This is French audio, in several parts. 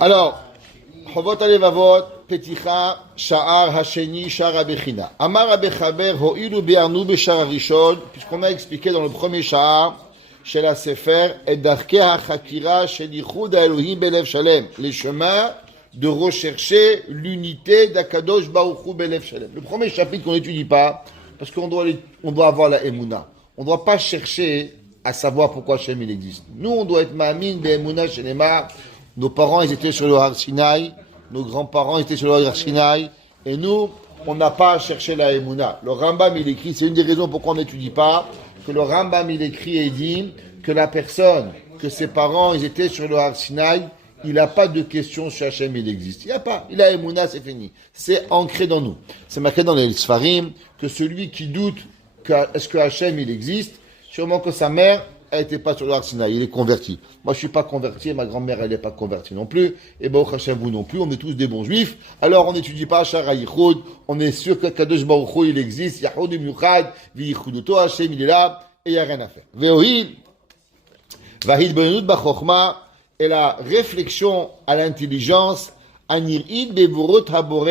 Alors, Chovot Alevavot, Peticha, Sha'ar Hasheni, Sha'ar Abechina. Amar Abechaber, Ho'ilu Be'arnu Be'Sha'ar Rishon, puisqu'on a expliqué dans le premier Sha'ar, chez la Sefer, et Darkei HaChakira, chez l'Ichud Elohim Belev Shalem, les chemins de rechercher l'unité d'Akadosh Baruch Hu Belev Shalem. Le premier chapitre qu'on n'étudie pas, parce qu'on doit avoir la Emouna. On ne doit pas chercher à savoir pourquoi Hashem il existe. Nous, on doit être Ma'amin Be'emouna Shenema. Nos parents, ils étaient sur le Har Sinai. Nos grands-parents étaient sur le Har Sinai. Et nous, on n'a pas à chercher la Emouna. Le Rambam, il écrit, c'est une des raisons pourquoi on n'étudie pas, que le Rambam, il écrit et dit que la personne, que ses parents, ils étaient sur le Har Sinai, il n'a pas de question sur Hachem, il existe. Il n'y a pas. Il a Emouna, c'est fini. C'est ancré dans nous. C'est marqué dans les Sfarim que celui qui doute est-ce que Hachem, il existe, sûrement que sa mère, elle n'était pas sur le Har Sinai, il est converti. Moi, je ne suis pas converti, et ma grand-mère, elle n'est pas convertie non plus, et Baruch Hashem, vous non plus, on est tous des bons juifs. Alors, on n'étudie pas Shara Yichud, on est sûr que Kadosh Baruch Hu, il existe, Yahud Yuchad, Viyichuduto, Hachem, il est là, et il n'y a rien à faire. Veohi, Vahid Benut Bachokma, et la réflexion à l'intelligence, Anirid Bevorot Habore,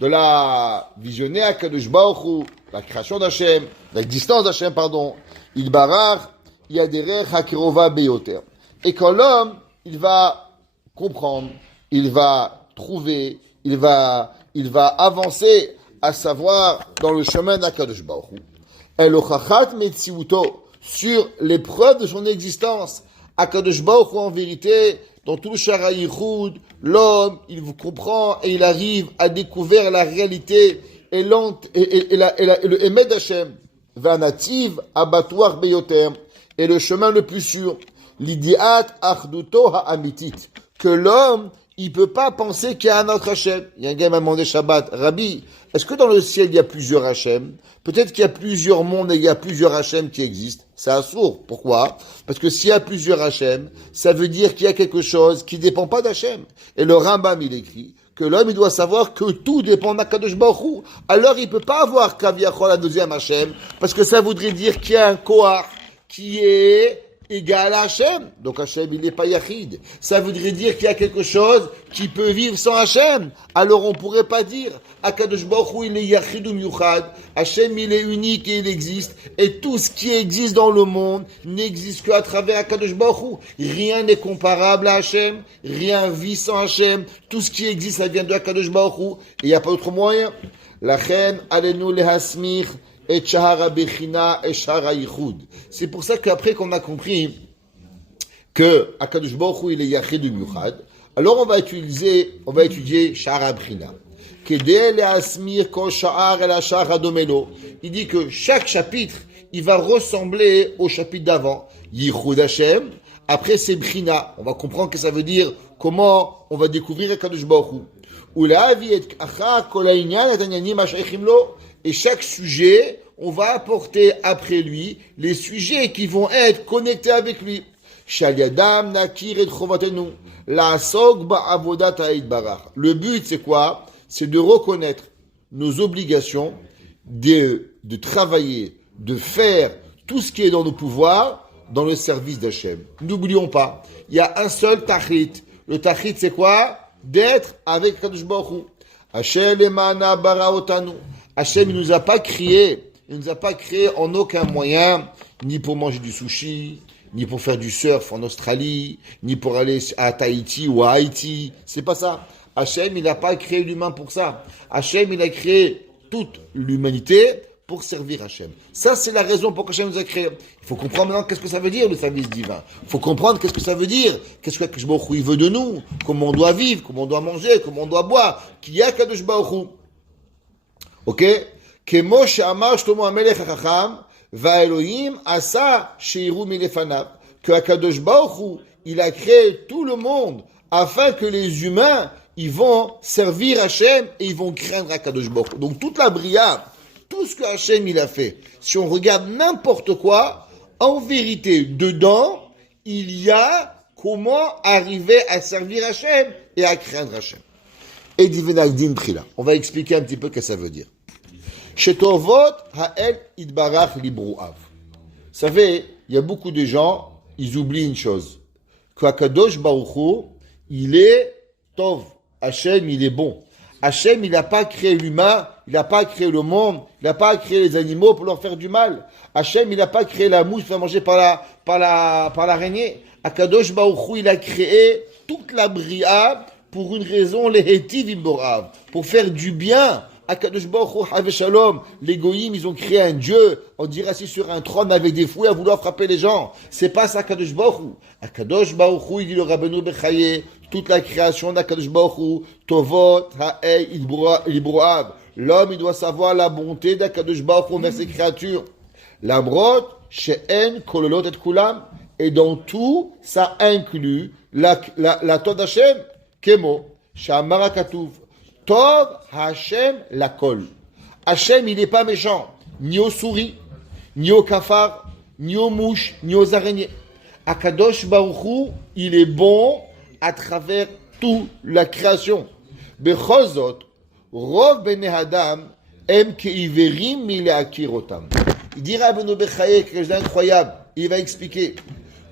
de la visionner à Kadosh Baruch Hu, la création d'Hachem, l'existence d'Hachem, pardon, il barar, yaderer hakirova beyoter. Et quand l'homme, il va comprendre, il va trouver, il va avancer à savoir dans le chemin d'Akadosh Baruch Hu. El ochachat metziuto, sur l'épreuve de son existence. Akadosh Baruch Hu, en vérité, dans tout le Shara Yichud, l'homme, il vous comprend et il arrive à découvrir la réalité et le Emet d'Hachem, Vanativ abattoir beyoter, et le chemin le plus sûr, l'idiat achduto ha'amitit, que l'homme, il peut pas penser qu'il y a un autre Hachem. Il y a un gars qui m'a demandé Shabbat, Rabbi, est-ce que dans le ciel il y a plusieurs Hachem? Peut-être qu'il y a plusieurs mondes et il y a plusieurs Hachem qui existent. C'est assourd. Pourquoi? Parce que s'il y a plusieurs Hachem, ça veut dire qu'il y a quelque chose qui dépend pas d'Hachem. Et le Rambam, il écrit que l'homme, il doit savoir que tout dépend d'Akadosh Baruch Hu. Alors, il peut pas avoir Kaviachol, la deuxième Hachem, parce que ça voudrait dire qu'il y a un Koach qui est égal à Hachem. Donc, Hachem, il n'est pas Yachid. Ça voudrait dire qu'il y a quelque chose qui peut vivre sans Hachem. Alors, on pourrait pas dire Akadosh Baruch Hu, il est Yachid ou Myuchad. Hachem, il est unique et il existe. Et tout ce qui existe dans le monde n'existe qu'à travers Akadosh Baruch Hu. Rien n'est comparable à Hachem. Rien vit sans Hachem. Tout ce qui existe, ça vient de Akadosh Baruch Hu. Et il n'y a pas d'autre moyen. La reine, allez-nous les hasmir. Et Shahara Bechina et Shahara Yichud. C'est pour ça qu'après qu'on a compris que Akadosh Baruch Hu il est Yachid Yuchad, alors on va étudier Shahara Bechina. Kedel et Asmir Kol Shahar et la Shahara Domelo. Il dit que chaque chapitre, il va ressembler au chapitre d'avant. Yichud Hashem. Après c'est Bechina. On va comprendre que ça veut dire comment on va découvrir Akadosh Baruch Hu. Ulavi et Acha Kol Ainyan et Anyanim Ashaychim Lo. Et chaque sujet, on va apporter après lui les sujets qui vont être connectés avec lui. Shaliadam nakir et chovatenu. La sog ba'avodat ha'id barach. Le but, c'est quoi? C'est de reconnaître nos obligations, de travailler, de faire tout ce qui est dans nos pouvoirs dans le service d'Hachem. N'oublions pas, il y a un seul tachit. Le tachit, c'est quoi? D'être avec Kadosh Baruch Hu. Hashem emana bara otanu. Hachem, il nous a pas créé en aucun moyen, ni pour manger du sushi, ni pour faire du surf en Australie, ni pour aller à Tahiti ou à Haïti. C'est pas ça. Hachem, il n'a pas créé l'humain pour ça. Hachem, il a créé toute l'humanité pour servir Hachem. Ça, c'est la raison pour laquelle Hachem nous a créé. Il faut comprendre maintenant qu'est-ce que ça veut dire, le service divin. Il faut comprendre qu'est-ce que ça veut dire. Qu'est-ce que Kadosh Baruch Hu il veut de nous. Comment on doit vivre, comment on doit manger, comment on doit boire. Qu'il y a Kadosh Baruch Hu. Ok? Kemo she'amar Shlomo HaMelech HaChacham, va'Elohim asa she'iru milefanav. Que Akadosh Baruch Hu, il a créé tout le monde afin que les humains, ils vont servir Hachem et ils vont craindre Akadosh Baruch Hu. Donc toute la bria, tout ce que Hachem il a fait, si on regarde n'importe quoi, en vérité, dedans, il y a comment arriver à servir Hachem et à craindre Hachem. Et Divinagdin Prila. On va expliquer un petit peu ce que ça veut dire. Shetovot ha'el idbarach libruav. Vous savez, il y a beaucoup de gens, ils oublient une chose. Que Akadosh Baruch Hu, il est tov. Hachem, il est bon. Hachem, il n'a pas créé l'humain, il n'a pas créé le monde, il n'a pas créé les animaux pour leur faire du mal. Hachem, il n'a pas créé la mouche pour faire manger par l'araignée. Akadosh Baruch Hu, il a créé toute la bria pour une raison, les hétiv imborav, pour faire du bien. Akadosh Baruch Hu, Havé Shalom, les goyim, ils ont créé un dieu, on dirait assis sur un trône avec des fouets à vouloir frapper les gens. C'est pas ça Akadosh Baruch Hu. Akadosh Baruch Hu, il dit le Rabbeinu Bechaye, toute la création d'Akadosh Baruch Hu, Tovot, Ha'ei, Ibroav. L'homme, il doit savoir la bonté d'Akadosh Baruch Hu vers ses créatures. L'amrot, she'en kololot et kulam. Et dans tout, ça inclut la Tov d'Hachem, Kemo, Shamara Katuv. Tov Hachem la kol. Hachem, il n'est pas méchant, ni aux souris, ni aux cafards, ni aux mouches, ni aux araignées. Akadosh Baruch Hu, il est bon à travers toute la création. Bechol zot, rov bnei Adam, em keiverim mileakir otam. Il dira à Beno Bechaye quelque chose d'incroyable. Il va expliquer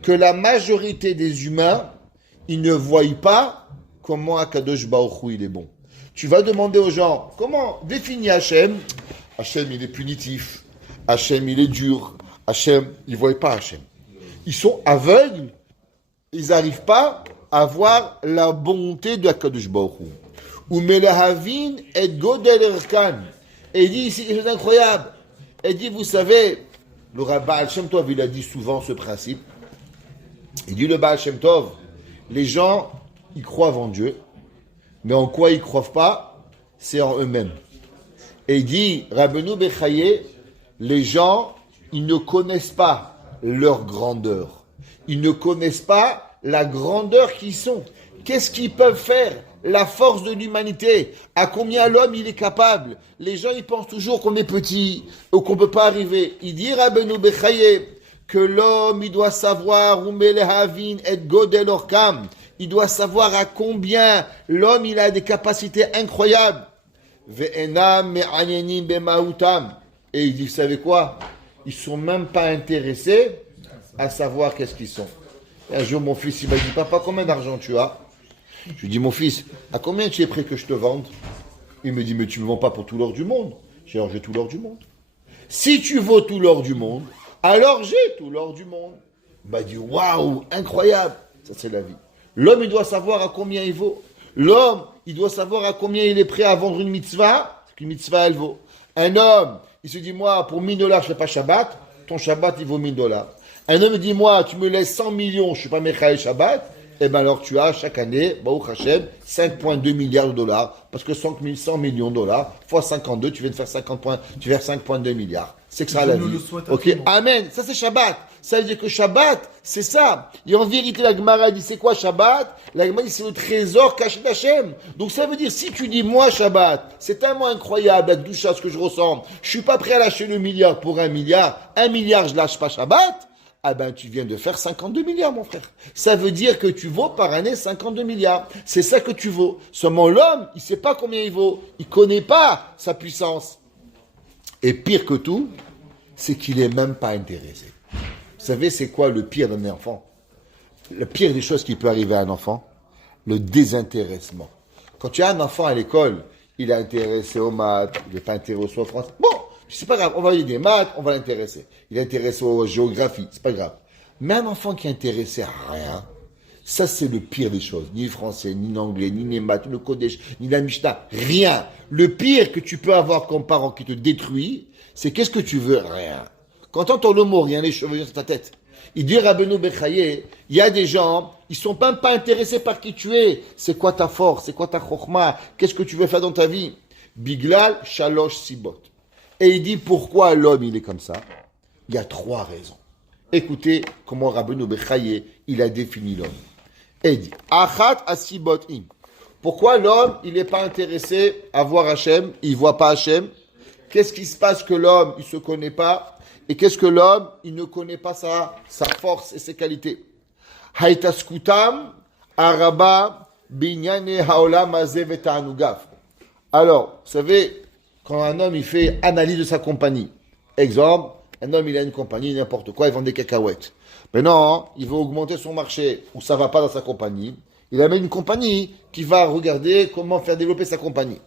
que la majorité des humains, ils ne voient pas comment Akadosh Baruch Hu, il est bon. Tu vas demander aux gens, comment définir Hachem? Hachem, il est punitif. Hachem, il est dur. Hachem, ils ne voient pas Hachem. Ils sont aveugles. Ils n'arrivent pas à voir la bonté de Akadosh Baruch Hu. Ou melahavin et godel erkan. Et il dit ici quelque chose d'incroyable. Il dit, vous savez, le Baal Shem Tov, il a dit souvent ce principe. Il dit le Baal Shem Tov, les gens, ils croient en Dieu, mais en quoi ils ne croient pas, c'est en eux-mêmes. Et il dit, Rabbeinu Bechaye, les gens, ils ne connaissent pas leur grandeur. Ils ne connaissent pas la grandeur qu'ils sont. Qu'est-ce qu'ils peuvent faire? La force de l'humanité. À combien l'homme il est capable? Les gens ils pensent toujours qu'on est petit ou qu'on ne peut pas arriver. Il dit Rabbeinu Bechaye que l'homme il doit savoir et godel orkam. Il doit savoir à combien l'homme il a des capacités incroyables. Ve'enam me'anyenim bemautam. Et il dit, vous savez quoi? Ils ne sont même pas intéressés à savoir qu'est-ce qu'ils sont. Et un jour mon fils il m'a dit, papa, combien d'argent tu as? Je lui dis, mon fils, à combien tu es prêt que je te vende? Il me dit, mais tu ne me vends pas pour tout l'or du monde. J'ai dit, alors j'ai tout l'or du monde. Si tu vaux tout l'or du monde, alors j'ai tout l'or du monde. Il m'a dit, waouh, incroyable. Ça, c'est la vie. L'homme, il doit savoir à combien il vaut. L'homme, il doit savoir à combien il est prêt à vendre une mitzvah. Parce qu'une mitzvah, elle vaut. Un homme, il se dit, moi, pour 1000 $, je ne fais pas Shabbat. Ton Shabbat, il vaut 1000 $. Un homme dit, moi, tu me laisses 100 millions, je ne suis pas Mechael Shabbat. Eh bien alors tu as chaque année, Baruch Hashem, 5,2 milliards de dollars, parce que 100 millions de dollars, fois 52, tu viens de faire 5,2 milliards. C'est que ça la vie. Ok, Amen. Ça c'est Shabbat. Ça veut dire que Shabbat, c'est ça. Et en vérité, la Gemara dit, c'est quoi Shabbat? La Gemara dit, c'est le trésor caché d'Hachem. Donc ça veut dire, si tu dis, moi Shabbat, c'est tellement incroyable, la doucha, ce que je ressens, je suis pas prêt à lâcher le milliard pour 1 milliard. 1 milliard, je lâche pas Shabbat. Ah ben, tu viens de faire 52 milliards, mon frère. Ça veut dire que tu vaux par année 52 milliards. C'est ça que tu vaux. Seulement l'homme, il sait pas combien il vaut. Il connaît pas sa puissance. Et pire que tout, c'est qu'il est même pas intéressé. Vous savez, c'est quoi le pire d'un enfant? Le pire des choses qui peut arriver à un enfant? Le désintéressement. Quand tu as un enfant à l'école, il est intéressé aux maths, il n'est pas intéressé au français. Bon, c'est pas grave, on va lui dire des maths, on va l'intéresser. Il est intéressé aux géographies, c'est pas grave. Mais un enfant qui est intéressé à rien, ça c'est le pire des choses. Ni le français, ni l'anglais, ni les maths, ni le Kodesh, ni la Mishnah, rien. Le pire que tu peux avoir comme parent qui te détruit, c'est qu'est-ce que tu veux? Rien. Quand tu entends le mot rien, les cheveux sur ta tête. Il dit Rabbeinu Bechaye, il y a des gens, ils sont même pas intéressés par qui tu es. C'est quoi ta force? C'est quoi ta chokhma? Qu'est-ce que tu veux faire dans ta vie? Biglal, Shalosh, Sibot. Et il dit pourquoi l'homme il est comme ça. Il y a 3 raisons. Écoutez comment Rabbeinu Bechaye il a défini l'homme. Et il dit Achat asibot im. Pourquoi l'homme il n'est pas intéressé à voir Hachem, il voit pas Hachem? Qu'est-ce qui se passe que l'homme il se connaît pas? Et qu'est-ce que l'homme il ne connaît pas sa force et ses qualités? Haïtaskutam araba binyane haolam azeh veta'anugaf. Alors, vous savez, quand un homme il fait analyse de sa compagnie, exemple, un homme il a une compagnie, n'importe quoi, il vend des cacahuètes. Maintenant, il veut augmenter son marché, ou ça va pas dans sa compagnie, Il amène une compagnie qui va regarder comment faire développer sa compagnie.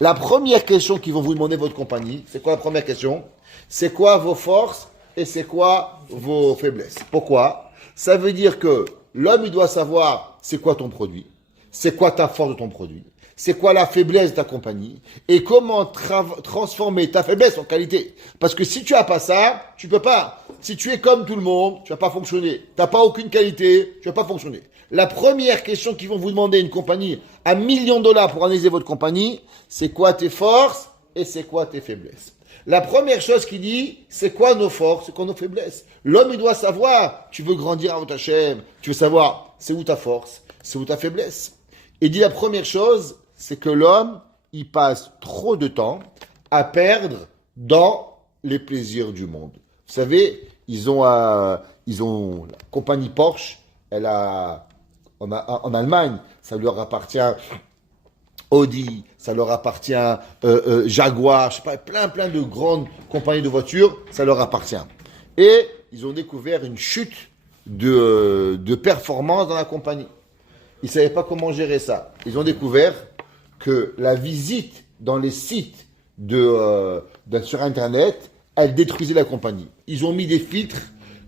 La première question qu'ils vont vous demander votre compagnie, c'est quoi la première question? C'est quoi vos forces et c'est quoi vos faiblesses? Pourquoi? Ça veut dire que l'homme, il doit savoir c'est quoi ton produit, c'est quoi ta force de ton produit, c'est quoi la faiblesse de ta compagnie et comment transformer ta faiblesse en qualité. Parce que si tu n'as pas ça, tu peux pas. Si tu es comme tout le monde, tu vas pas fonctionner. Tu n'as pas aucune qualité, tu vas pas fonctionner. La première question qu'ils vont vous demander une compagnie à $1 000 pour analyser votre compagnie, c'est quoi tes forces et c'est quoi tes faiblesses. La première chose qu'il dit, c'est quoi nos forces, c'est quoi nos faiblesses. L'homme, il doit savoir, tu veux grandir à votre Hachem, tu veux savoir, c'est où ta force, c'est où ta faiblesse. Il dit la première chose, c'est que l'homme, il passe trop de temps à perdre dans les plaisirs du monde. Vous savez, ils ont la compagnie Porsche, en Allemagne, ça leur appartient Audi, ça leur appartient Jaguar, je sais pas, plein de grandes compagnies de voitures, ça leur appartient. Et ils ont découvert une chute de performance dans la compagnie. Ils ne savaient pas comment gérer ça. Ils ont découvert que la visite dans les sites sur Internet, elle détruisait la compagnie. Ils ont mis des filtres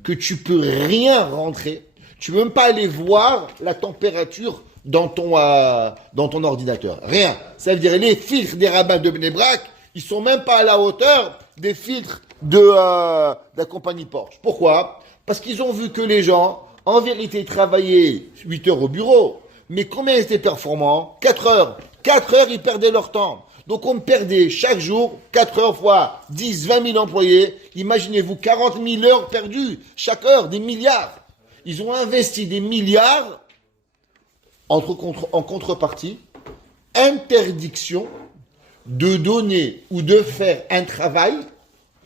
que tu peux rien rentrer. Tu ne peux même pas aller voir la température dans ton ordinateur. Rien. Ça veut dire les filtres des rabbins de Bnei Brak, ils sont même pas à la hauteur des filtres de la compagnie Porsche. Pourquoi? Parce qu'ils ont vu que les gens, en vérité, travaillaient 8 heures au bureau. Mais combien ils étaient performants? 4 heures. 4 heures, ils perdaient leur temps. Donc on perdait chaque jour 4 heures fois 10, 20 000 employés. Imaginez-vous 40 000 heures perdues chaque heure, des milliards. Ils ont investi des milliards en contrepartie, interdiction de donner ou de faire un travail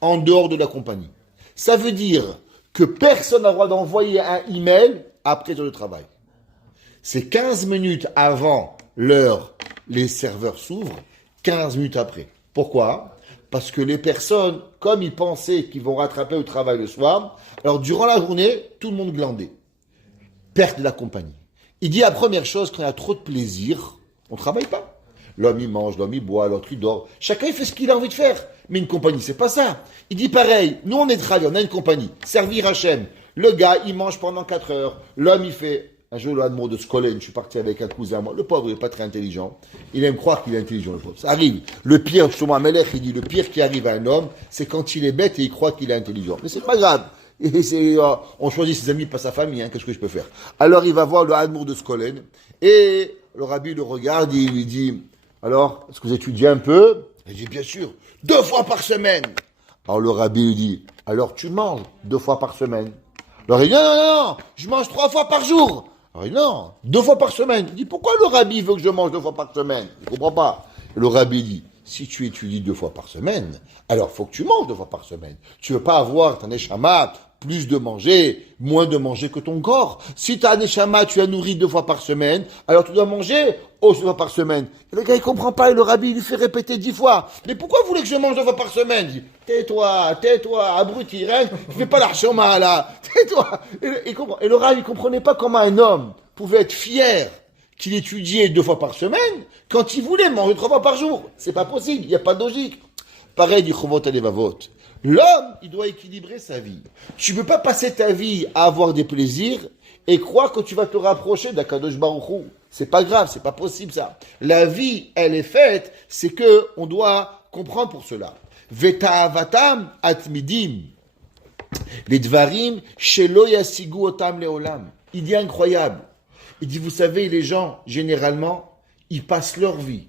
en dehors de la compagnie. Ça veut dire que personne n'a le droit d'envoyer un email après le travail. C'est 15 minutes avant l'heure, les serveurs s'ouvrent, 15 minutes après. Pourquoi? Parce que les personnes, comme ils pensaient qu'ils vont rattraper au travail le soir, alors durant la journée, tout le monde glandait. Perte de la compagnie. Il dit la première chose, quand il y a trop de plaisir, on ne travaille pas. L'homme il mange, l'homme il boit, l'autre il dort. Chacun il fait ce qu'il a envie de faire. Mais une compagnie, c'est pas ça. Il dit pareil, nous on est travailleurs, on a une compagnie, servir Hachem. Le gars, il mange pendant 4 heures. L'homme il fait, un jour le Admor de Skolen, je suis parti avec un cousin, moi, le pauvre il n'est pas très intelligent. Il aime croire qu'il est intelligent, le pauvre. Ça arrive. Le pire, Shlomo Amelech, il dit, le pire qui arrive à un homme, c'est quand il est bête et il croit qu'il est intelligent. Mais c'est pas grave. Et on choisit ses amis, pas sa famille, hein, qu'est-ce que je peux faire? Alors il va voir le Admour de Skolen, et le rabbi le regarde, et il lui dit, alors, est-ce que vous étudiez un peu? Il dit, bien sûr, 2 fois par semaine. Alors le rabbi lui dit, alors tu manges 2 fois par semaine? Alors il dit, non, je mange 3 fois par jour. Alors il dit, non, 2 fois par semaine. Il dit, pourquoi le rabbi veut que je mange 2 fois par semaine? Je ne comprends pas. Et le rabbi dit, si tu étudies 2 fois par semaine, alors il faut que tu manges 2 fois par semaine. Tu ne veux pas avoir ta neshama plus de manger, moins de manger que ton corps. Si ta neshama, tu as nourri 2 fois par semaine, alors tu dois manger 2 fois par semaine. Et le gars, il comprend pas, et le rabbi, il lui fait répéter 10 fois. Mais pourquoi vous voulez que je mange 2 fois par semaine? Il dit, tais-toi, abruti, hein, tu fais pas l'archoma, là, tais-toi. Et le rabbi, il comprenait pas comment un homme pouvait être fier qu'il étudiait 2 fois par semaine quand il voulait manger 3 fois par jour. C'est pas possible, il n'y a pas de logique. Pareil du Chovot Alevavot. L'homme, il doit équilibrer sa vie. Tu ne peux pas passer ta vie à avoir des plaisirs et croire que tu vas te rapprocher d'Akadosh Baruch Hu. C'est pas grave, c'est pas possible ça. La vie, elle est faite, c'est que on doit comprendre pour cela. Veta'avatam atmidim. Les dvarim shelo yasigu otam leolam. Il dit incroyable. Il dit, vous savez, les gens, généralement, ils passent leur vie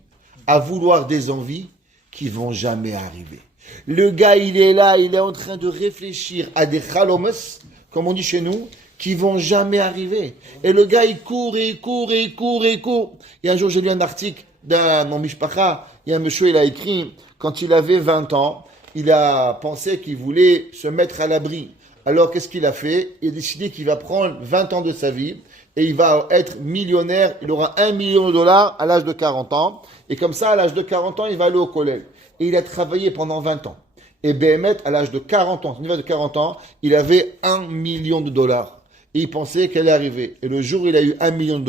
à vouloir des envies qui vont jamais arriver. Le gars, il est là, il est en train de réfléchir à des chalomos, comme on dit chez nous, qui vont jamais arriver. Et le gars, il court, et il court, et il court, et il court. Et un jour, j'ai lu un article dans Mishpacha, il y a un monsieur, il a écrit, quand il avait 20 ans, il a pensé qu'il voulait se mettre à l'abri. Alors, qu'est-ce qu'il a fait? Il a décidé qu'il va prendre 20 ans de sa vie, et il va être millionnaire, il aura $1 million à l'âge de 40 ans, et comme ça, à l'âge de 40 ans, il va aller au collège. Et il a travaillé pendant 20 ans. Et Béhémet, à l'âge de 40 ans, au niveau de 40 ans, il avait $1 million. et il pensait qu'elle est arrivée. Et le jour où il a eu $1 million,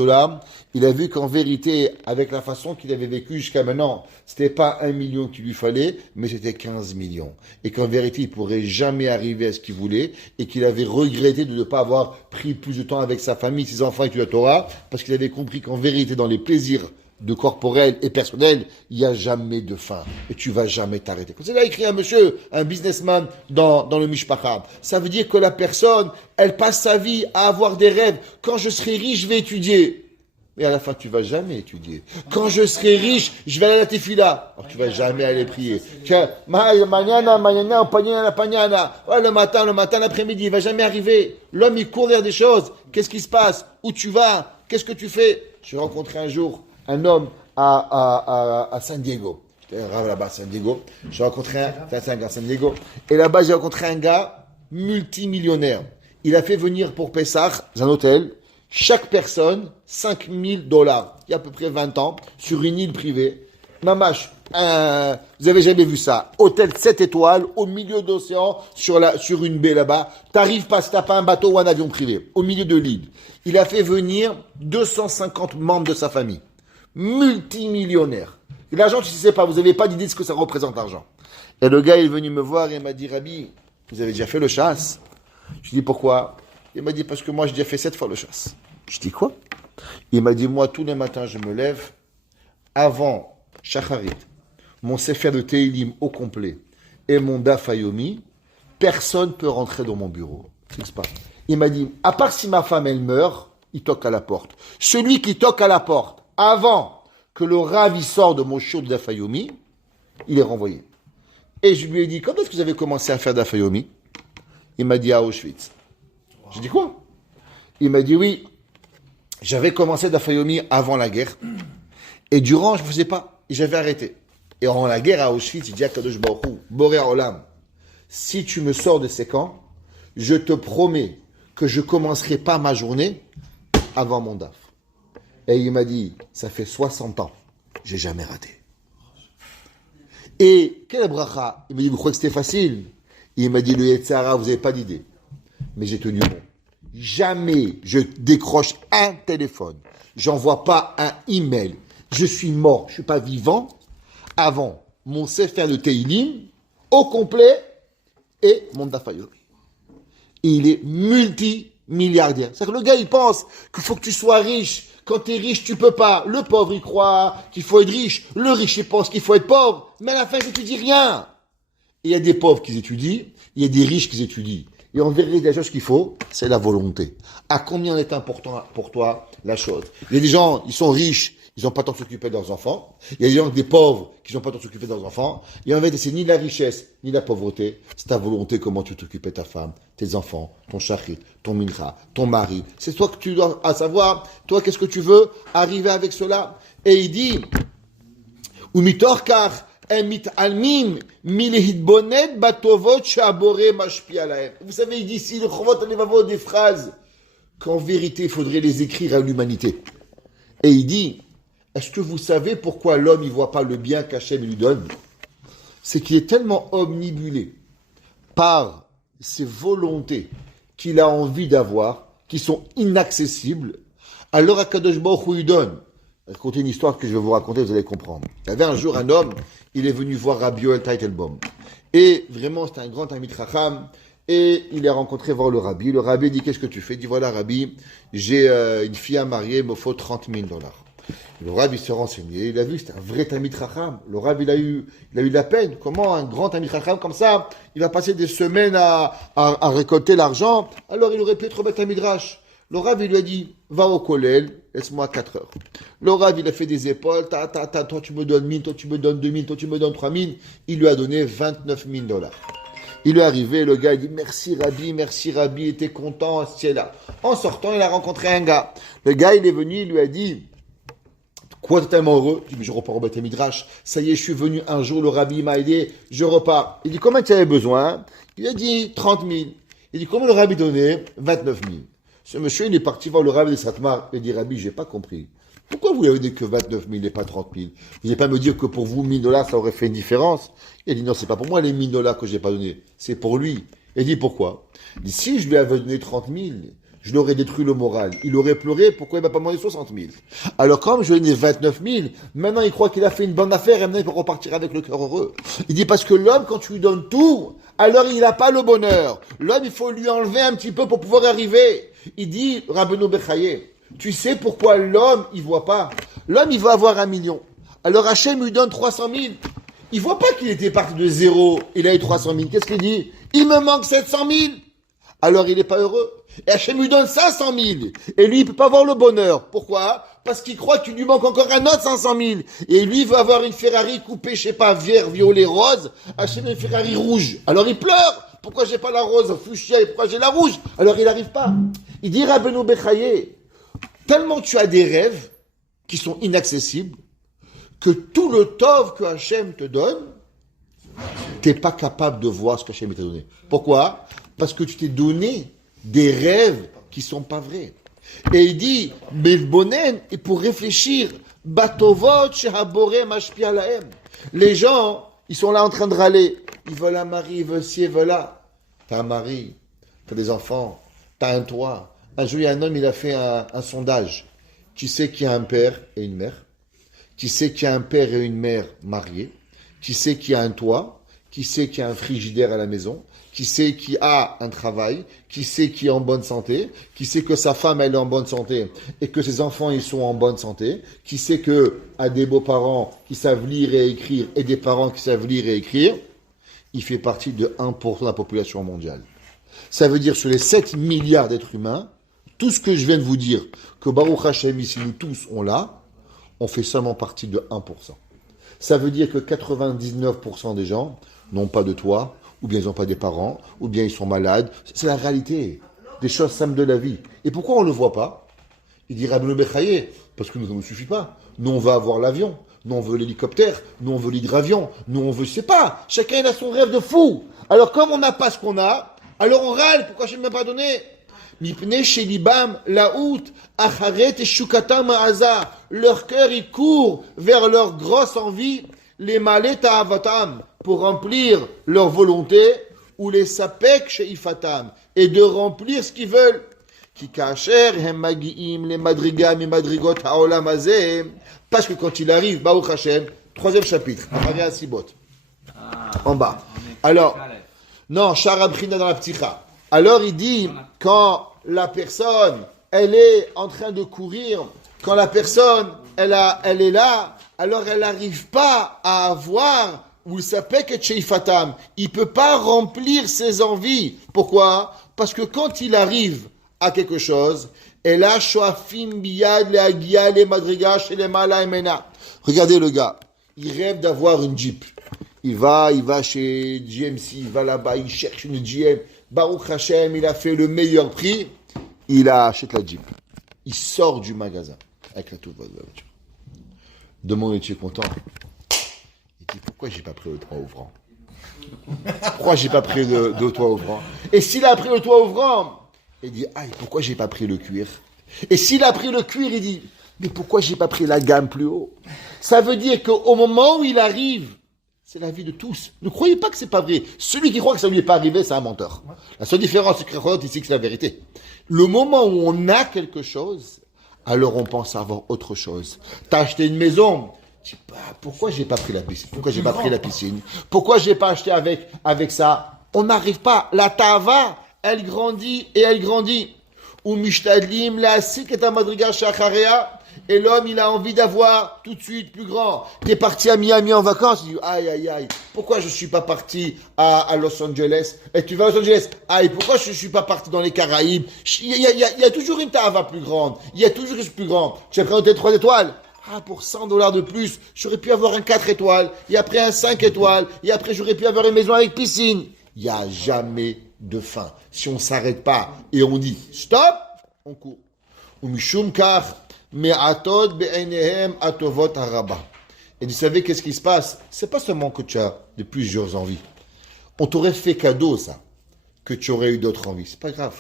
il a vu qu'en vérité, avec la façon qu'il avait vécu jusqu'à maintenant, c'était pas 1 million qu'il lui fallait, mais c'était 15 millions. Et qu'en vérité, il pourrait jamais arriver à ce qu'il voulait, et qu'il avait regretté de ne pas avoir pris plus de temps avec sa famille, ses enfants et toute la Torah, parce qu'il avait compris qu'en vérité, dans les plaisirs de corporel et personnel, il n'y a jamais de fin. Et tu vas jamais t'arrêter. Quand c'est là écrit un monsieur, un businessman dans le Mishpacha, ça veut dire que la personne, elle passe sa vie à avoir des rêves. Quand je serai riche, je vais étudier. Mais à la fin, tu vas jamais étudier. Quand je serai riche, je vais aller à la tefila. Alors, tu vas jamais aller prier. Le matin, l'après-midi, il va jamais arriver. L'homme, il court vers des choses. Qu'est-ce qui se passe? Où tu vas? Qu'est-ce que tu fais? J'ai rencontré un jour un homme à San Diego. J'étais un rave là-bas à San Diego. J'ai rencontré un gars à San Diego. Et là-bas, j'ai rencontré un gars multimillionnaire. Il a fait venir pour Pessah, dans un hôtel, chaque personne, $5 000. Il y a à peu près 20 ans, sur une île privée. Mamache, vous avez jamais vu ça. Hôtel 7 étoiles, au milieu d'océan, sur une baie là-bas. T'arrives pas si t'as pas un bateau ou un avion privé, au milieu de l'île. Il a fait venir 250 membres de sa famille. Multimillionnaire. Et l'argent, tu ne sais pas, vous n'avez pas d'idée de ce que ça représente l'argent. Et le gars est venu me voir et il m'a dit, Rabbi, vous avez déjà fait le chasse? Je dis, pourquoi? Il m'a dit, parce que moi, j'ai déjà fait 7 fois le chasse. Je dis, quoi? Il m'a dit, moi, tous les matins, je me lève, avant Shacharit, mon Sefer de Teilim au complet et mon Daf Yomi, personne ne peut rentrer dans mon bureau. C'est pas. Il m'a dit, à part si ma femme, elle meurt, il toque à la porte. Celui qui toque à la porte, avant que le Rav sorte de mon show de Daf Yomi, il est renvoyé. Et je lui ai dit, quand est-ce que vous avez commencé à faire Daf Yomi? Il m'a dit, à Auschwitz. J'ai dit, quoi? Il m'a dit, oui, j'avais commencé Daf Yomi avant la guerre, et durant, je ne faisais pas, et j'avais arrêté. Et en la guerre à Auschwitz, il dit à Kadosh Baruch Hu, Boré Olam, si tu me sors de ces camps, je te promets que je ne commencerai pas ma journée avant mon Daf. Et il m'a dit, ça fait 60 ans, j'ai jamais raté. Et quelle bracha? Il m'a dit, vous croyez que c'était facile? Il m'a dit, le Yetzara, vous n'avez pas d'idée. Mais j'ai tenu bon. Jamais je décroche un téléphone. J'envoie pas un email. Je suis mort, je suis pas vivant avant mon Sefer de Teilim au complet et mon Daf Yomi. Il est multimilliardaire. C'est-à-dire que le gars, il pense qu'il faut que tu sois riche. Quand tu es riche, tu peux pas. Le pauvre, il croit qu'il faut être riche. Le riche, il pense qu'il faut être pauvre. Mais à la fin, il n'étudie rien. Et il y a des pauvres qui étudient, il y a des riches qui étudient. Et en vérité, la chose qu'il faut, c'est la volonté. À combien est important pour toi la chose? Il y a des gens, ils sont riches, ils n'ont pas le temps de s'occuper de leurs enfants. Il y a des gens, des pauvres, qui n'ont pas le temps de s'occuper de leurs enfants. Et en vérité, c'est ni la richesse, ni la pauvreté. C'est ta volonté, comment tu t'occupes de ta femme, tes enfants, ton shachrit, ton mincha, ton mari. C'est toi que tu dois savoir, toi, qu'est-ce que tu veux arriver avec cela? Et il dit, ou mitorkar, vous savez, il dit ici, le Chovot HaLevavot, des phrases qu'en vérité, il faudrait les écrire à l'humanité. Et il dit, est-ce que vous savez pourquoi l'homme ne voit pas le bien qu'Hachem lui donne? C'est qu'il est tellement omnibulé par ses volontés qu'il a envie d'avoir, qui sont inaccessibles, alors Akadosh Baruch Hu lui donne. Racontez une histoire que je vais vous raconter, vous allez comprendre. Il y avait un jour un homme, il est venu voir Rabbi Yoel Teitelbaum. Et vraiment, c'était un grand Talmid Chacham. Et il est rencontré voir le Rabbi. Le Rabbi dit, qu'est-ce que tu fais? Il dit, voilà Rabbi, j'ai une fille à marier, il me faut $30 000. Le Rabbi s'est renseigné, il a vu, c'était un vrai Talmid Chacham. Le Rabbi, il a eu de la peine. Comment un grand Talmid Chacham comme ça, il va passer des semaines à récolter l'argent, alors il aurait pu être bête à Midrash. Le Rav, il lui a dit, va au Kollel, laisse-moi 4 heures. Le Rav, il a fait des épaules, toi tu me donnes 1000, toi tu me donnes 2000, toi tu me donnes 3000. Il lui a donné $29 000. Il est arrivé, le gars, il dit, merci Rabbi, il était content, c'est là. En sortant, il a rencontré un gars. Le gars, il est venu, il lui a dit, quoi, t'es tellement heureux? Il dit, mais je repars au Beth Midrash. Ça y est, je suis venu un jour, le Rabbi m'a aidé, je repars. Il dit, combien tu avais besoin? Il a dit, 30 000. Il dit, combien le Rabbi donnait? 29 000. Ce monsieur, il est parti voir le Rabbi de Satmar et dit, Rabbi, j'ai pas compris. Pourquoi vous lui avez dit que 29 000 et pas 30 000? Vous n'allez pas me dire que pour vous, $1000, ça aurait fait une différence? Il a dit, non, c'est pas pour moi les $1000 que j'ai pas donné. C'est pour lui. Il dit, pourquoi? Il dit, si je lui avais donné 30 000, je l'aurais détruit le moral. Il aurait pleuré, pourquoi il m'a pas demandé 60 000? Alors comme je lui ai donné 29 000, maintenant il croit qu'il a fait une bonne affaire et maintenant il peut repartir avec le cœur heureux. Il dit parce que l'homme, quand tu lui donnes tout, alors il n'a pas le bonheur. L'homme, il faut lui enlever un petit peu pour pouvoir arriver. Il dit, Rabbeinu Bechaye, tu sais pourquoi l'homme, il voit pas? L'homme, il va avoir 1 million. Alors Hachem lui donne 300 000. Il voit pas qu'il était parti de zéro, il a eu 300 000. Qu'est-ce qu'il dit? Il me manque 700 000. Alors il n'est pas heureux. Et Hachem lui donne 500 000. Et lui, il peut pas avoir le bonheur. Pourquoi? Parce qu'il croit qu'il lui manque encore un autre 500 000. Et lui, il veut avoir une Ferrari coupée, je sais pas, vert, violet, rose. Hachem a une Ferrari rouge. Alors il pleure. Pourquoi j'ai pas la rose fuchsia et pourquoi j'ai la rouge? Alors il n'arrive pas. Il dit, Rabbeinu Bechaye, tellement tu as des rêves qui sont inaccessibles, que tout le tov que Hachem te donne, t'es pas capable de voir ce que Hachem t'a donné. Pourquoi? Parce que tu t'es donné des rêves qui sont pas vrais. Et il dit, Melbonen, et pour réfléchir, Batovot shehabore mashpia lahem. Les gens, ils sont là en train de râler. Ils veulent un mari, ils veulent ci, ils veulent là. T'as un mari, t'as des enfants, t'as un toit. Un jour, il y a un homme, il a fait un sondage. Qui sait qu'il y a un père et une mère? Qui sait qu'il y a un père et une mère mariés? Qui sait qu'il y a un toit? Qui sait qu'il y a un frigidaire à la maison? Qui sait qu'il a un travail? Qui sait qu'il est en bonne santé? Qui sait que sa femme, elle est en bonne santé et que ses enfants, ils sont en bonne santé? Qui sait que a des beaux-parents qui savent lire et écrire et des parents qui savent lire et écrire? Il fait partie de 1% de la population mondiale. Ça veut dire sur les 7 milliards d'êtres humains, tout ce que je viens de vous dire, que Baruch Hashem, ici, nous tous, on l'a, on fait seulement partie de 1%. Ça veut dire que 99% des gens n'ont pas de toit, ou bien ils n'ont pas des parents, ou bien ils sont malades. C'est la réalité des choses simples de la vie. Et pourquoi on ne le voit pas? Il dit Rabbeinu Bechaye, parce que nous, ça ne nous suffit pas. Nous, on va avoir l'avion. Nous, on veut l'hélicoptère. Nous, on veut l'hydravion. Nous, on veut, je sais pas. Chacun, il a son rêve de fou. Alors, comme on n'a pas ce qu'on a, alors on râle. Pourquoi je ne m'ai pas donné? Mipnei shelibam laout acharet et shukatam ma'aza. Leur cœur, il court vers leur grosse envie, les malet ta'avatam, pour remplir leur volonté, ou les sapek sheifatam, et de remplir ce qu'ils veulent. Ki kacher hem magiim les madriga mi madrigot haolam hazeh. Parce que quand il arrive, Baruch Hashem, 3e chapitre, Maria Sibot, en bas. Alors, non, Sharabchina dans la pticha. Alors il dit, quand la personne, elle est en train de courir, quand la personne, elle est là, alors elle n'arrive pas à avoir, ou il s'appelle que Tcheifatam, il peut pas remplir ses envies. Pourquoi? Parce que quand il arrive à quelque chose, et là, Shoafim biyad le agia le madriga chez les malaimena. Regardez le gars, il rêve d'avoir une Jeep. Il va chez GMC, il va là-bas, il cherche une GM. Baruch Hashem, il a fait le meilleur prix, il achète la Jeep. Il sort du magasin avec la toute voiture. Demande, tu es content? Il dit, pourquoi j'ai pas pris le toit ouvrant? Pourquoi j'ai pas pris le toit ouvrant? Et s'il a pris le toit ouvrant, il dit, aïe, pourquoi j'ai pas pris le cuir? Et s'il a pris le cuir, il dit, mais pourquoi j'ai pas pris la gamme plus haut? Ça veut dire qu'au moment où il arrive, c'est la vie de tous. Ne croyez pas que c'est pas vrai. Celui qui croit que ça lui est pas arrivé, c'est un menteur. La seule différence, c'est que ici, que c'est la vérité. Le moment où on a quelque chose, alors on pense avoir autre chose. T'as acheté une maison, tu dis, pourquoi j'ai pas pris la piscine? Pourquoi j'ai pas pris la piscine? Pourquoi j'ai pas acheté avec ça? On n'arrive pas. La tava, elle grandit et elle grandit. Ou mishtadlim la siketa madriga shacharea. Et l'homme, il a envie d'avoir tout de suite plus grand. Tu es parti à Miami en vacances, il dit, aïe, aïe, aïe, pourquoi je ne suis pas parti à Los Angeles? Et tu vas à Los Angeles, aïe, pourquoi je ne suis pas parti dans les Caraïbes? Il y a toujours une tava plus grande, il y a toujours une plus grande. Tu as pris un hôtel 3 étoiles. Ah, pour $100 de plus, j'aurais pu avoir un 4 étoiles, et après un 5 étoiles, et après j'aurais pu avoir une maison avec piscine. Il n'y a jamais de fin. Si on ne s'arrête pas et on dit, stop, on court. Ou mishum kar. Mais atod be'enehem atovot haraba. Et vous savez qu'est-ce qui se passe? C'est pas seulement que tu as de plusieurs envies. On t'aurait fait cadeau ça, que tu aurais eu d'autres envies. C'est pas grave.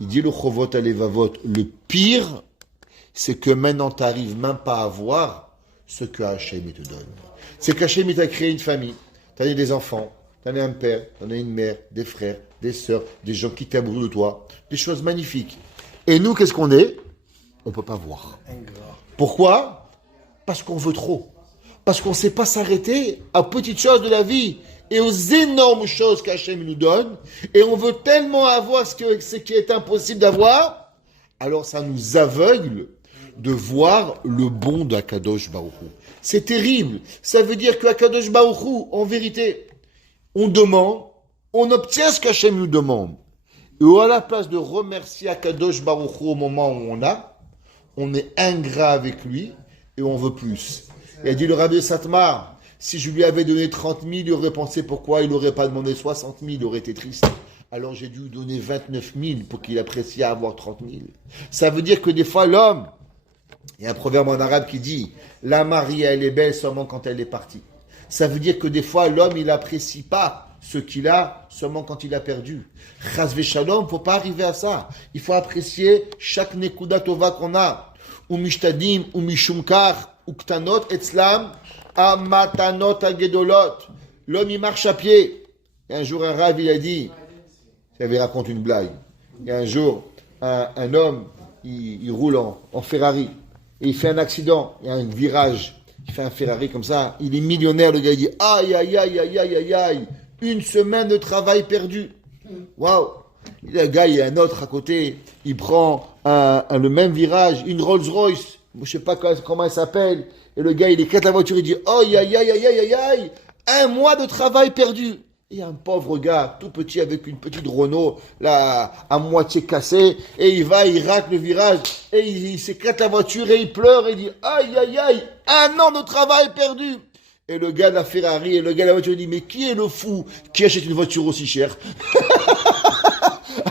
Il dit le chovot alevavot. Le pire, c'est que maintenant tu n'arrives même pas à voir ce que Hachem te donne. C'est qu'Hachem t'a créé une famille. Tu as des enfants, tu as un père, tu as une mère, des frères, des sœurs, des gens qui t'aiment de toi, des choses magnifiques. Et nous, qu'est-ce qu'on est? On ne peut pas voir. Ingrat. Pourquoi? Parce qu'on veut trop. Parce qu'on ne sait pas s'arrêter à petites choses de la vie et aux énormes choses qu'Hachem nous donne. Et on veut tellement avoir ce qui est impossible d'avoir. Alors ça nous aveugle de voir le bon d'Akadosh Baruch Hu. C'est terrible. Ça veut dire qu'Akadosh Baruch Hu, en vérité, on demande, on obtient ce qu'Hachem nous demande. Et à la place de remercier Akadosh Baruch Hu au moment où on est ingrat avec lui et on veut plus. Il a dit le Rabbi Satmar, si je lui avais donné 30 000, il aurait pensé pourquoi il n'aurait pas demandé 60 000, il aurait été triste. Alors j'ai dû lui donner 29 000 pour qu'il apprécie à avoir 30 000. Ça veut dire que des fois l'homme, il y a un proverbe en arabe qui dit « La mariée, elle est belle seulement quand elle est partie ». Ça veut dire que des fois l'homme, il n'apprécie pas ce qu'il a seulement quand il a perdu. Chas v'shalom, il ne faut pas arriver à ça. Il faut apprécier chaque nekuda tova qu'on a. Ou mishtadim, ou mishumkar, ou ktanot, etzlam, amatanot agedolot. L'homme, il marche à pied. Et un jour, un rav, il a dit, j'avais raconté une blague. Il y a un jour, un homme, il roule en Ferrari. Et il fait un accident. Il y a un virage. Il fait un Ferrari comme ça. Il est millionnaire. Le gars, il dit, aïe, aïe, aïe, aïe, aïe, aïe, aïe. Une semaine de travail perdu. Waouh! Le gars, il y a un autre à côté. Il prend le même virage, une Rolls-Royce. Je ne sais pas comment elle s'appelle. Et le gars, il éclate la voiture. Il dit, aïe, aïe, aïe, aïe, aïe, aïe, aïe. Un mois de travail perdu. Et il y a un pauvre gars, tout petit, avec une petite Renault, là, à moitié cassée. Et il rate le virage. Et il s'éclate la voiture et il pleure. Et il dit, aïe, aïe, aïe. Un an de travail perdu. Et le gars de la Ferrari et le gars de la voiture dit, mais qui est le fou qui achète une voiture aussi chère?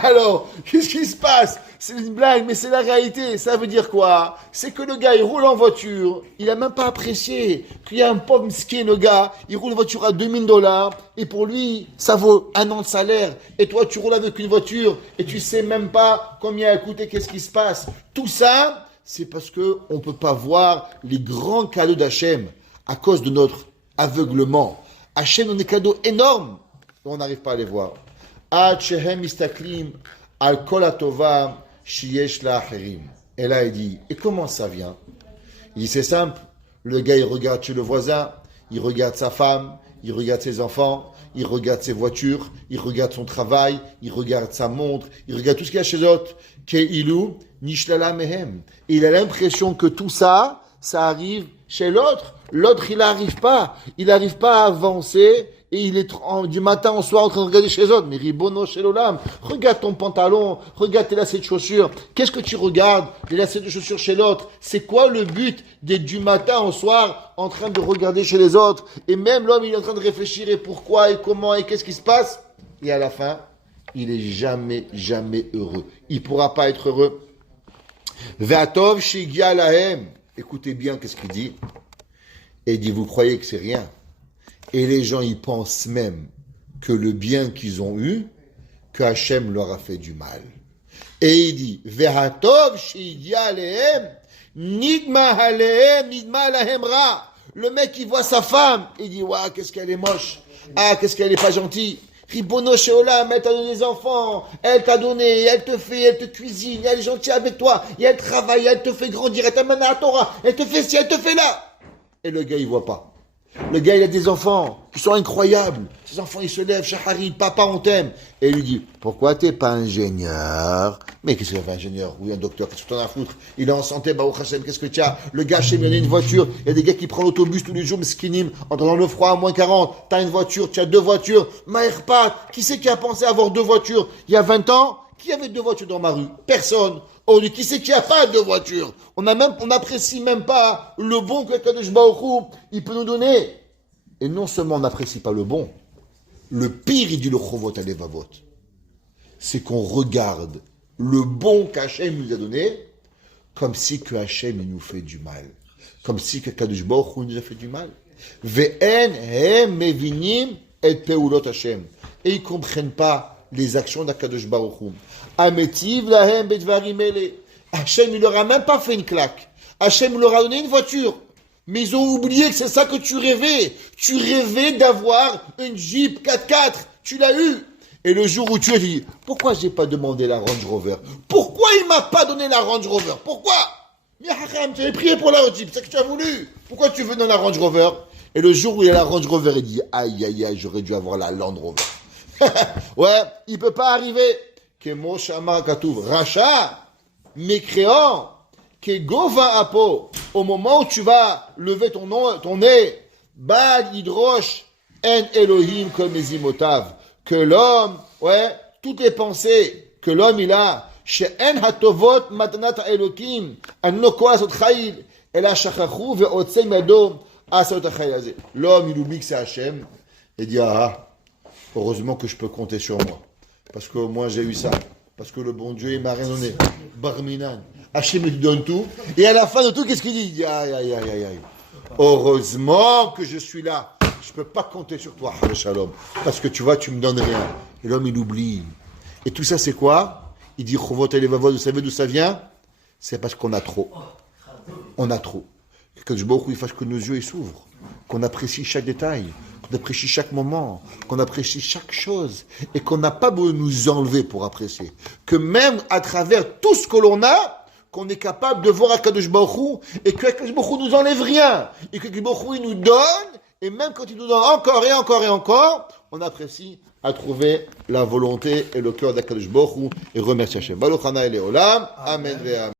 Alors, qu'est-ce qui se passe? C'est une blague, mais c'est la réalité. Ça veut dire quoi? C'est que le gars, il roule en voiture, il a même pas apprécié qu'il y a un pauvre skin, le gars, il roule une voiture à $2000, et pour lui, ça vaut un an de salaire. Et toi, tu roules avec une voiture, et tu sais même pas combien elle a coûté, qu'est-ce qui se passe. Tout ça, c'est parce que on peut pas voir les grands cadeaux d'Hachem à cause de notre aveuglement. Hachem donne des cadeaux énormes, et on n'arrive pas à les voir. Ad shehem mistaklim al kol hatova sheyesh la'acherim. Et là, il dit, et comment ça vient? Il dit, c'est simple. Le gars, il regarde chez le voisin, il regarde sa femme, il regarde ses enfants, il regarde ses voitures, il regarde son travail, il regarde sa montre, il regarde tout ce qu'il y a chez les autres. Ke'ilu nishlala mehem. Et il a l'impression que tout ça, ça arrive chez l'autre. L'autre, il n'arrive pas. Il n'arrive pas à avancer. Et il est du matin au soir en train de regarder chez les autres. Mais ribono chez l'olam. Regarde ton pantalon. Regarde tes lacets de chaussures. Qu'est-ce que tu regardes? Les lacets de chaussures chez l'autre. C'est quoi le but d'être du matin au soir en train de regarder chez les autres? Et même l'homme, il est en train de réfléchir. Et pourquoi? Et comment? Et qu'est-ce qui se passe? Et à la fin, il est jamais, jamais heureux. Il pourra pas être heureux. Ve'atov shigia lahem. Écoutez bien qu'est-ce qu'il dit. Et il dit, vous croyez que c'est rien? Et les gens, ils pensent même que le bien qu'ils ont eu, que Hachem leur a fait du mal. Et il dit, Ve'hatov shigia alehem, nidma alehem, nidma lahem ra. Le mec, il voit sa femme, il dit, waouh, qu'est-ce qu'elle est moche. Ah, qu'est-ce qu'elle est pas gentille. Ribono sheolam, elle t'a donné des enfants, elle t'a donné, elle te cuisine, elle est gentille avec toi, et elle travaille, elle te fait grandir, elle t'amène à la Torah, elle te fait ci, elle te fait là. Et le gars, il voit pas. Le gars, il a des enfants qui sont incroyables. Ces enfants, ils se lèvent, Shahari, papa, on t'aime. Et il lui dit, pourquoi t'es pas ingénieur? Mais qu'est-ce que c'est un ingénieur? Oui, un docteur, qu'est-ce que t'en as à foutre? Il est en santé, Baruch Hashem, qu'est-ce que tu as? Le gars, chez lui, il a une voiture. Il y a des gars qui prennent l'autobus tous les jours, mais skinim, dans le froid à moins 40. T'as une voiture, tu as 2 voitures. Maherpat, qui c'est qui a pensé avoir 2 voitures? Il y a 20 ans, qui avait 2 voitures dans ma rue? Personne. Oh, qui c'est qui a pas 2 voitures? On n'apprécie même pas le bon que Kadosh Baruch Hu, il peut nous donner. Et non seulement on n'apprécie pas le bon, le pire, il dit le chovot alevavot, c'est qu'on regarde le bon qu'Hachem nous a donné comme si que Hachem nous fait du mal. Comme si que Kadosh Baruch Hu nous a fait du mal. Ve'en hem mevinim et peulot Hachem. Et ils comprennent pas les actions d'Akadosh Baruch Hu. Ametiv lahem bedvarim ele. Hachem, il leur a même pas fait une claque. Hachem leur a donné une voiture. Mais ils ont oublié que c'est ça que tu rêvais. Tu rêvais d'avoir une Jeep 4x4. Tu l'as eu. Et le jour où tu dis, pourquoi j'ai pas demandé la Range Rover? Pourquoi il m'a pas donné la Range Rover? Pourquoi? Ya Haram, tu avais prié pour la Range, c'est ce que tu as voulu. Pourquoi tu veux dans la Range Rover? Et le jour où il y a la Range Rover, il dit, aïe, aïe, aïe, j'aurais dû avoir la Land Rover. Ouais, il peut pas arriver. Que Moshe Amar Katouv, Racha, mécréant, que Gova Apo, au moment où tu vas lever ton nez, Bad Hidrosh, En Elohim comme Ezimotav, que l'homme, ouais, toutes les pensées que l'homme il a, chez En Hatovot Matanat Elokim, An Noko Asot Chayil, Ela Shachachu Ve'otzei Medo Asot Chayil. L'homme il oublie que c'est Hachem, et dit, ah, heureusement que je peux compter sur moi. Parce que moi j'ai eu ça. Parce que le bon Dieu il m'a rien donné. Barminan. Hachem il donne tout. Et à la fin de tout, qu'est-ce qu'il dit? Il dit aïe, aïe, aïe, aïe, aïe. Heureusement que je suis là. Je ne peux pas compter sur toi, Shalom. Parce que tu vois, tu me donnes rien. Et l'homme il oublie. Et tout ça c'est quoi? Il dit Chovot et Levavot, vous savez d'où ça vient? C'est parce qu'on a trop. On a trop. Que Dieu il fasse que nos yeux ils s'ouvrent. Qu'on apprécie chaque détail. Qu'on apprécie chaque moment, qu'on apprécie chaque chose, et qu'on n'a pas besoin de nous enlever pour apprécier. Que même à travers tout ce que l'on a, qu'on est capable de voir Akadosh Baruch Hu, et que Akadosh Baruch Hu nous enlève rien, et que Akadosh Baruch Hu il nous donne, et même quand il nous donne encore et encore et encore, on apprécie à trouver la volonté et le cœur d'Akadosh Baruch Hu, et remercier Hashem. Baruch Hana Ele Olam, Amen ve Amen.